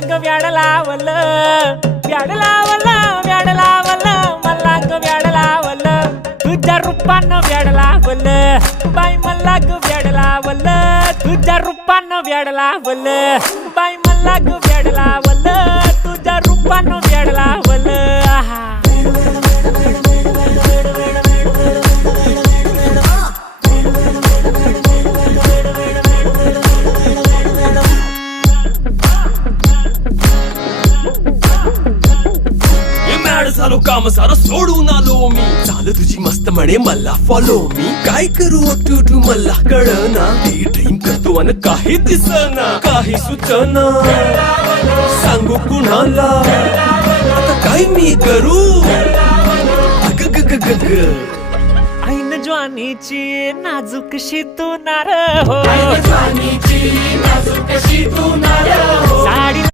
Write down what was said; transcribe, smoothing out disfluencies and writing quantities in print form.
ग व्याड लावलं व्याड लावलं व्याड लावलं मला ग व्याड लावलं तुझ्या रूपानं व्याड लावलं बाई मला ग व्याड लावलं तुझ्या रूपानं व्याड लावलं बाई मला ग व्याड लावलं तुझ्या रूपानं व्याड लावलं आहा झालो काम सारं सोडून आलो मी चाल तुझी मस्त म्हणे मला फॉलो मी काय करू टू मला कळना ते ड्रीम करतो आणि काही दिसना काही सुचना सांगू कुणाला आता काय मी करू अग ग ग ग ग ऐन ज्वानीची नाजूकशी तू नार हो साडी